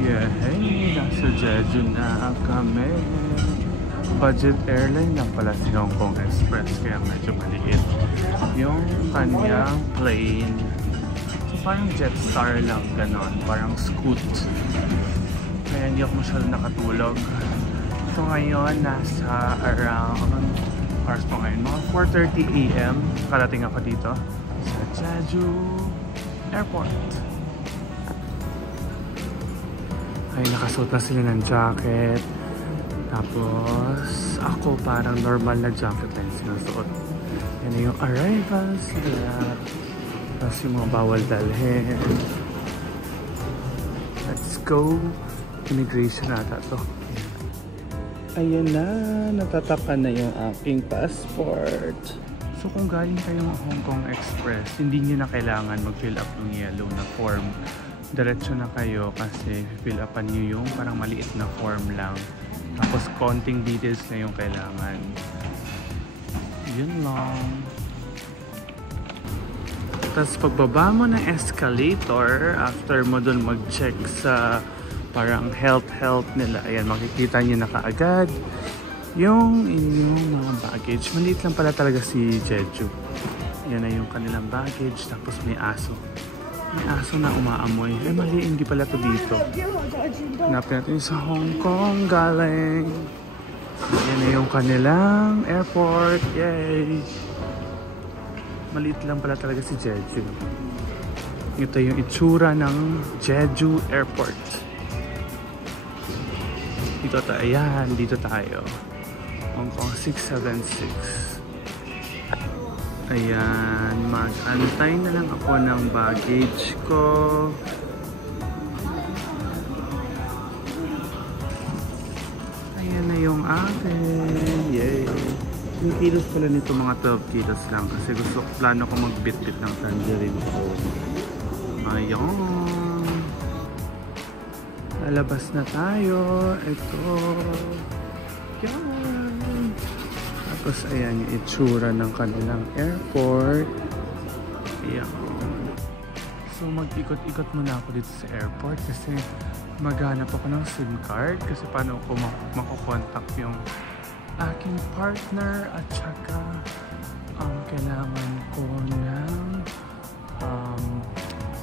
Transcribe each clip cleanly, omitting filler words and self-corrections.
Yeah, hey, nasa Jeju na kami. Budget airline lang pala si Hong Kong Express, kaya medyo maliit yung kanyang plane. So parang Jetstar lang, ganon, parang Scoot. Kaya hindi ako masyado nakatulog. So ngayon, nasa around, hours po ngayon, mga 4:30 AM, karating ako dito sa Jeju Airport. Ay, nakasuot na sila ng jacket. Tapos, ako parang normal na jacket lang sinusuot. Yan yung arrival sila. Tapos yung mga bawal dalhin. Let's go. Immigration ata to. Ayan na, natatapan na yung aking passport. So kung galing kayong Hong Kong Express, hindi nyo na kailangan mag-fill up ng yellow na form. Diretso na kayo kasi fill upan nyo yung parang maliit na form lang. Tapos konting details na yung kailangan. Yun lang. Tapos pagbaba mo ng escalator, after mo dun mag-check sa parang health nila, ayan, makikita nyo na kaagad yung inyong mga baggage. Maliit lang pala talaga si Jeju. Yan na yung kanilang baggage. Tapos may aso. May aso na umaamoy. Eh mali, hindi pala to dito. Hanapin natin sa Hong Kong galing. Yan na yung kanilang airport. Yay! Maliit lang pala talaga si Jeju. Ito yung itsura ng Jeju Airport. Dito tayo. Ayan, dito tayo. Hong Kong 676. Ayan, mag-antay na lang ako ng baggage ko. Ayan na yung akin. Yay! Yung kilos pala nito mga 12 kilos lang kasi plano ko magbit-bit ng tangerine ko. Ayan. Lalabas na tayo. Ito. Yan. Tapos ayan yung itsura ng kanilang airport. Ayan. So mag-ikot-ikot muna ako dito sa airport kasi maghanap ako ng SIM card kasi paano ko makukontak yung aking partner at saka kailangan ko ng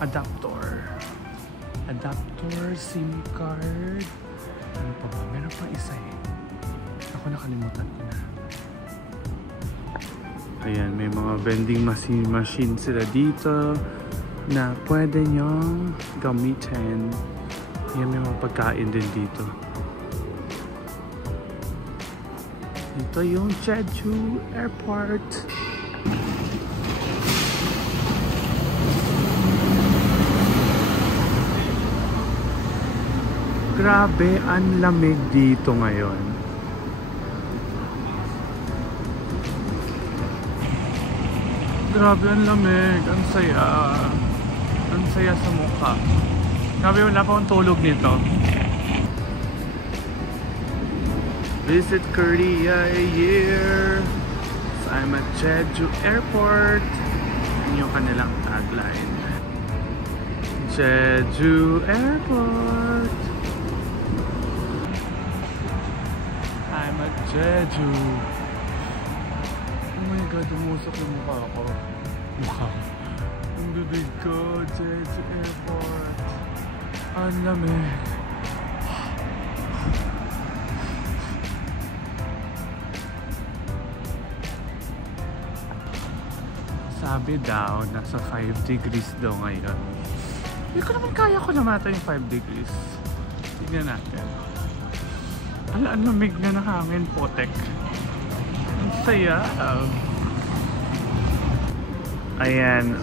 adapter, SIM card. Ano pa ba? Meron pa isa eh. Ako nakalimutan ko na. Ayan, may mga vending machine sila dito na pwede nyong gamitin. Ayan, may mga pagkain din dito. Ito yung Jeju Airport. Grabe, ang lamig dito ngayon. Grabe, ang lamig. Ang saya. Ang saya sa mukha. Grabe, wala pa akong tulog nito. Visit Korea a year. So I'm at Jeju Airport. Yan yung kanilang tagline. Jeju Airport. I'm at Jeju. Oh my God, umusok yung mukha ko. Ang bibig ko, Jeju Airport. Ang lamig. Sabi daw, nasa 5 degrees daw ngayon. Hindi ko naman kaya ko namata yung 5 degrees. Tignan natin. Ang lamig na ng hangin, potek. Ang saya. Ayan,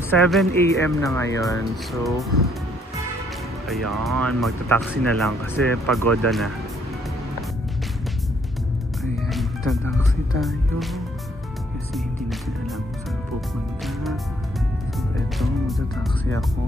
7 AM na ngayon. So, ayan, magta-taxi na lang kasi pagoda na. Ayan, magta-taxi tayo. Kasi hindi natin alam kung saan pupunta. So, eto, magta-taxi ako.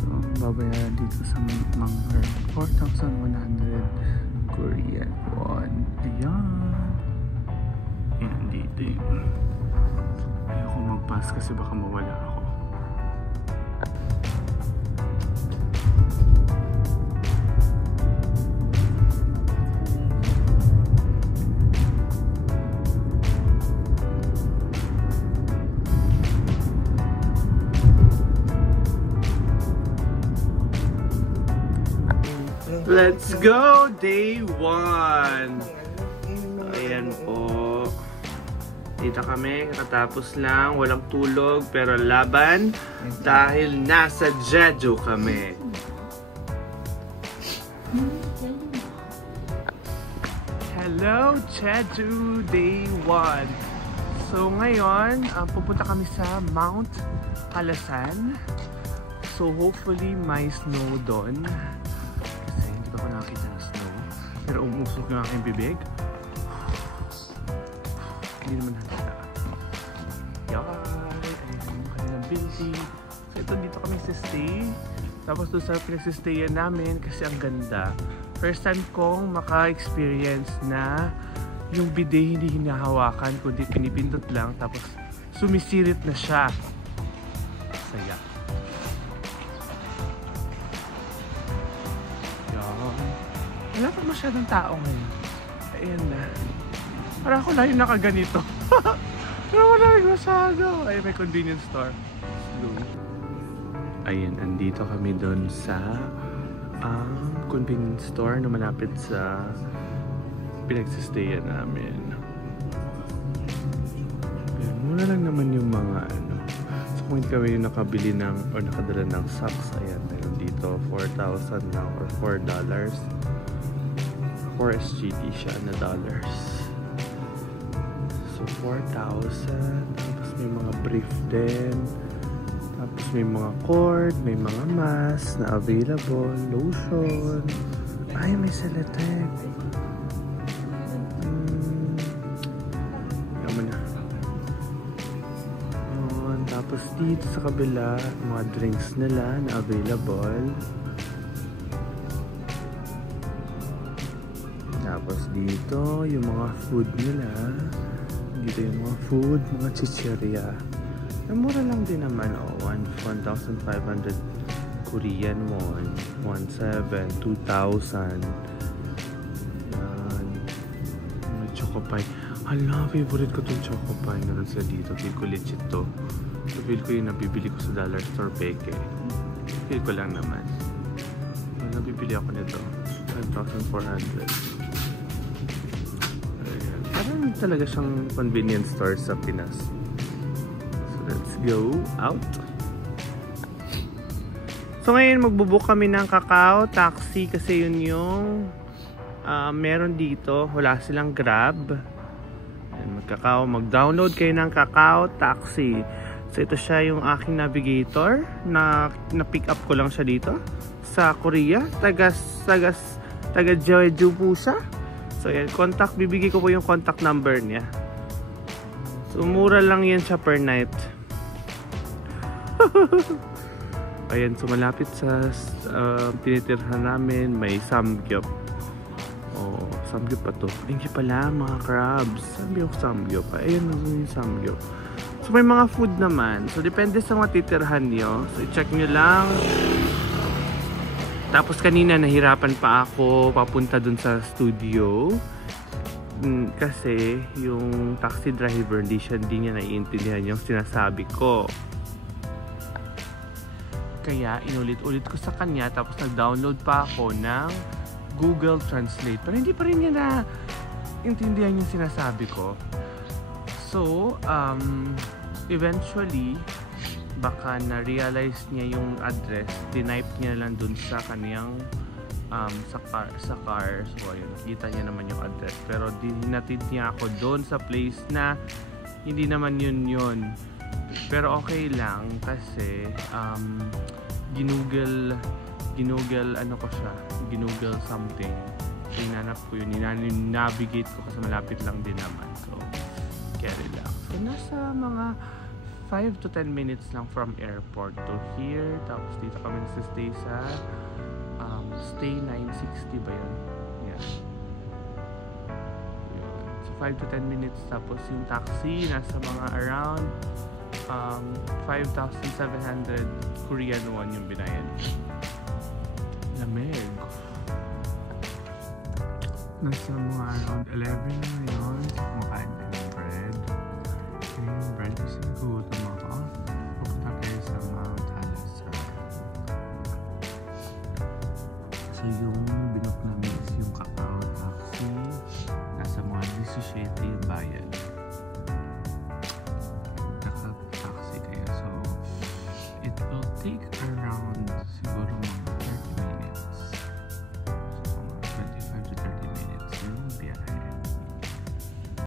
So, babayaran dito sa mga 4,100 Korean won. Ayan. Ayan, dito yun. Ayoko mag-pass kasi baka mawala ako. Let's go! Day 1! Ayan po. Dito kami, katapos lang, walang tulog, pero laban dahil nasa Jeju kami. Hello, Jeju! Day 1! So ngayon, pupunta kami sa Mount Halasan. So hopefully may snow doon. Kasi hindi pa ako nakakita ng snow. Pero umusok yung aking bibig. Hindi naman halata. Yay! Ayun yung kanilang building. So ito, dito kami sa stay. Tapos doon sa pinagsistayan namin kasi ang ganda. First time kong maka-experience na yung bidet hindi hinahawakan kundi pinipindot lang tapos sumisirit na siya. Saya. Wala pa masyadong tao ngayon. Ayan na. Parang ako lang yung nakaganito. Pero wala rin masyado. Ay, may convenience store. Slow. Ayan, andito kami doon sa convenience store na malapit sa pinagsistayan namin. Ayan, muna lang naman yung mga ano. So kung hindi kami yung nakabili ng or nakadala ng socks, ayan, meron dito 4,000 lang or $4. 4 SGD siya na dollars. So 4,000. Tapos may mga brief din. Tapos may mga cord, may mga mask na available, lotion. Ay, may Celotex. Yaman na. Tapos dito sa kabila, mga drinks nila na available. Tapos dito, yung mga food nila. Dito yung mga food, mga chichirya. Mura lang din naman. 1,500 Korean won. 1,700, 2,000. Yan. May choco pie. Hala, favorite ko itong choco pie na rin sa dito. Feel ko legit to. Feel ko yung nabibili ko sa dollar store peke. Feel ko lang naman. Nabibili ako nito. 1,400. Parang talaga siyang convenience store sa Pinas. So let's go out. So ngayon magbubook kami ng Kakao Taxi kasi yun yung meron dito. Wala silang Grab. Mag-download kayo ng Kakao Taxi. So ito siya yung aking navigator na pick up ko lang siya dito sa Korea. Taga Jeju po siya. So yan, bibigay ko po yung contact number niya. So mura lang yan siya per night. Ayan, so malapit sa tinitirhan namin, may samgyup. Oh, samgyup pa to. Ay, hindi pala, mga crabs. Sabi yung samgyup. Ayan, yung samgyup. So may mga food naman. So depende sa mga titirhan nyo. So i-check nyo lang. Tapos kanina nahirapan pa ako papunta dun sa studio kasi yung taxi driver hindi niya naiintindihan yung sinasabi ko. Kaya inulit-ulit ko sa kanya tapos nag-download pa ako ng Google Translate. Pero hindi pa rin niya naiintindihan yung sinasabi ko. So, eventually baka na-realize niya yung address, tinype niya lang dun sa kaniyang sa car. So ayun, nakita niya naman yung address pero hinatid niya ako dun sa place na hindi naman yun. Pero okay lang kasi ginugel ano ko siya, ginugel something, hinanap ko yun, navigate ko kasi malapit lang din naman. So carry lang. So nasa mga 5 to 10 minutes lang from airport to here. Tapos dito kami nasa-stay sa Stay 960 ba yun? Yeah. So 5 to 10 minutes. Tapos yung taxi nasa mga around 5,700 Korean won yung binayan. Lamig. Nasa mga around 11 na yun. Kumakain tayo ng bread. Yung bread kasi nagugutom ako. Pupunta kayo sa Mount Halasan. So yung